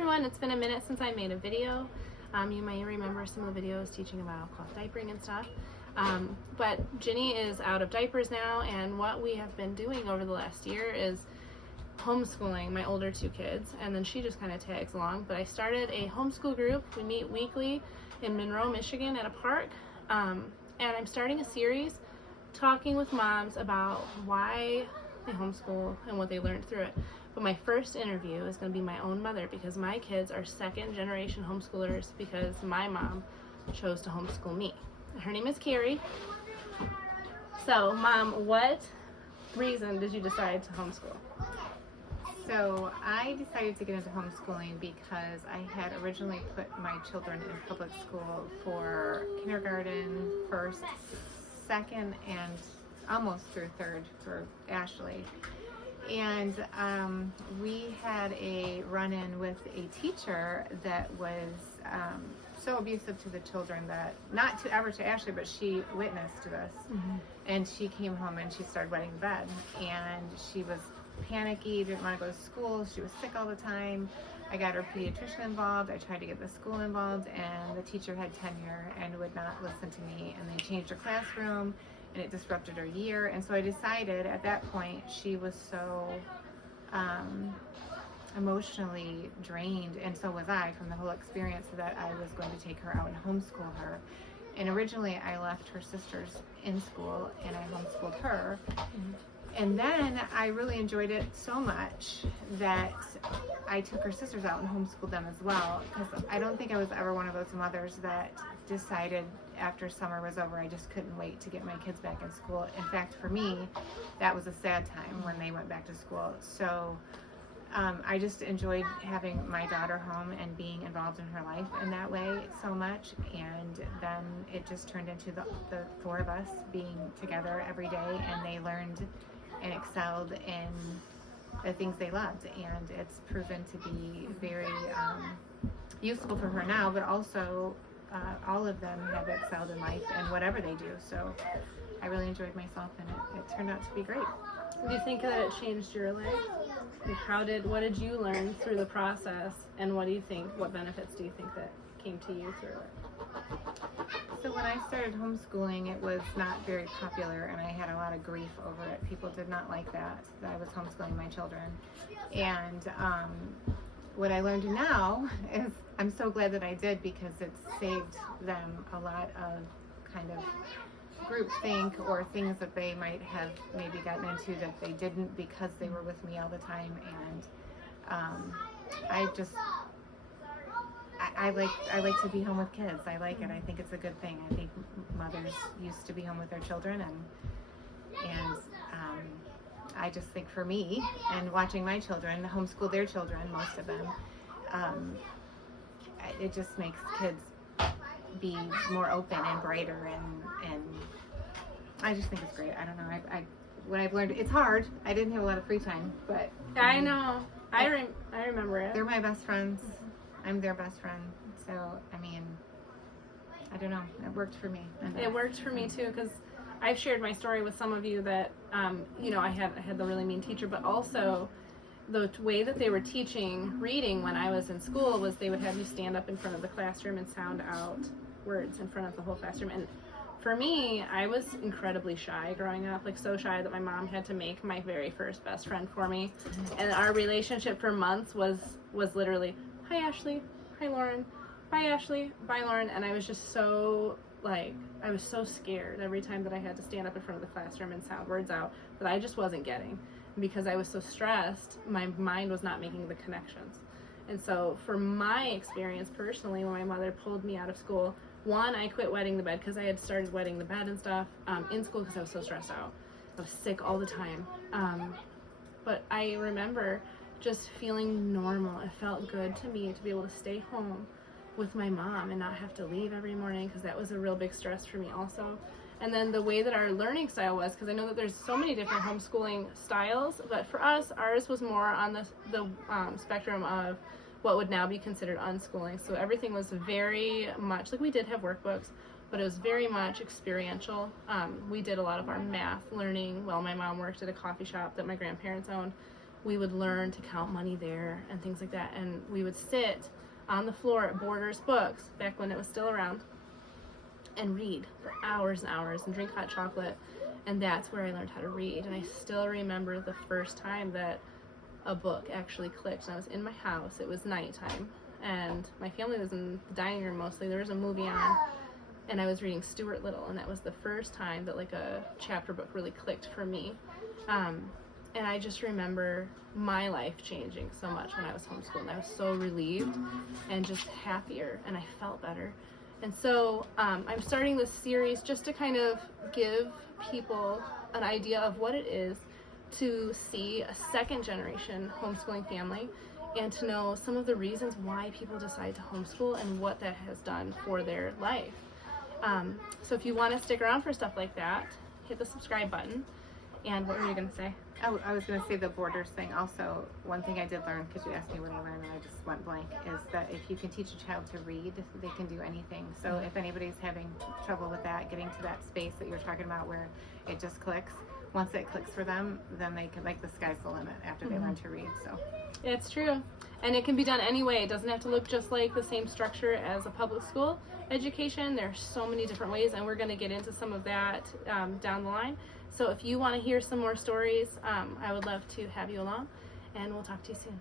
everyone, it's been a minute since I made a video. You may remember some of the videos teaching about cloth diapering and stuff. But Ginny is out of diapers now, and what we have been doing over the last year is homeschooling my older two kids, and then she just kind of tags along. But I started a homeschool group. We meet weekly in Monroe, Michigan at a park, and I'm starting a series talking with moms about why they homeschool and what they learned through it. But my first interview is going to be my own mother, because my kids are second generation homeschoolers because my mom chose to homeschool me. Her name is Carrie. So Mom, what reason did you decide to homeschool? So I decided to get into homeschooling because I had originally put my children in public school for kindergarten, first, second, and almost through third for Ashley. And we had a run-in with a teacher that was so abusive to the children that, not to ever to Ashley, but she witnessed this. Mm-hmm. And she came home and she started wetting the bed. And she was panicky, didn't want to go to school. She was sick all the time. I got her pediatrician involved. I tried to get the school involved, and the teacher had tenure and would not listen to me. And they changed her classroom, and it disrupted her year. And so I decided at that point she was so emotionally drained, and so was I from the whole experience, that I was going to take her out and homeschool her. And originally I left her sisters in school and I homeschooled her. Mm-hmm. And then I really enjoyed it so much that I took her sisters out and homeschooled them as well, because I don't think I was ever one of those mothers that decided after summer was over I just couldn't wait to get my kids back in school. In fact, for me, that was a sad time when they went back to school. So I just enjoyed having my daughter home and being involved in her life in that way so much. And then it just turned into the four of us being together every day, and they learned and excelled in the things they loved. And it's proven to be very useful for her now, but also all of them have excelled in life and whatever they do. So I really enjoyed myself, and it turned out to be great. Do you think that it changed your life? Like what did you learn through the process, and what benefits do you think that came to you through it? So when I started homeschooling, it was not very popular, and I had a lot of grief over it. People did not like that I was homeschooling my children. And what I learned now is I'm so glad that I did, because it saved them a lot of kind of groupthink or things that they might have maybe gotten into that they didn't, because they were with me all the time. And I like to be home with kids. I like it. I think it's a good thing. I think mothers used to be home with their children, and I just think for me, and watching my children homeschool their children, most of them, it just makes kids be more open and brighter, and I just think it's great. I don't know. What I've learned, it's hard. I didn't have a lot of free time, but I know. I remember it. They're my best friends. I'm their best friend. So I mean, I don't know. It worked for me. It worked for me too, because I've shared my story with some of you that I had the really mean teacher, but also the way that they were teaching reading when I was in school was they would have you stand up in front of the classroom and sound out words in front of the whole classroom. And for me, I was incredibly shy growing up, like so shy that my mom had to make my very first best friend for me. And our relationship for months was literally, hi Ashley, hi Lauren, bye Ashley, bye Lauren. And I was just so I was so scared every time that I had to stand up in front of the classroom and sound words out that I just wasn't getting. Because I was so stressed, my mind was not making the connections. And so for my experience personally, when my mother pulled me out of school, one, I quit wetting the bed because I had started wetting the bed and stuff in school because I was so stressed out. I was sick all the time. But I remember just feeling normal. It felt good to me to be able to stay home with my mom and not have to leave every morning, because that was a real big stress for me also. And then the way that our learning style was, because I know that there's so many different homeschooling styles, but for us, ours was more on the spectrum of what would now be considered unschooling. So everything was very much, like we did have workbooks, but it was very much experiential. We did a lot of our math learning while my mom worked at a coffee shop that my grandparents owned. we would learn to count money there and things like that. And we would sit on the floor at Borders Books, back when it was still around, and read for hours and hours and drink hot chocolate. And that's where I learned how to read. And I still remember the first time that a book actually clicked. And I was in my house. It was nighttime. And my family was in the dining room mostly. There was a movie on. And I was reading Stuart Little. And that was the first time that like a chapter book really clicked for me. And I just remember my life changing so much when I was homeschooled. And I was so relieved and just happier. And I felt better. And so I'm starting this series just to kind of give people an idea of what it is to see a second generation homeschooling family, and to know some of the reasons why people decide to homeschool and what that has done for their life. So if you want to stick around for stuff like that, hit the subscribe button. And what were you going to say? Oh, I was going to say the Borders thing. Also, one thing I did learn, because you asked me what I learned and I just went blank, is that if you can teach a child to read, they can do anything. So if anybody's having trouble with that, getting to that space that you're talking about where it just clicks, once it clicks for them, then they can, like, the sky's the limit after they learn to read. So It's true. And it can be done anyway. It doesn't have to look just like the same structure as a public school education. There's so many different ways, and we're going to get into some of that down the line. So if you want to hear some more stories, I would love to have you along, and we'll talk to you soon.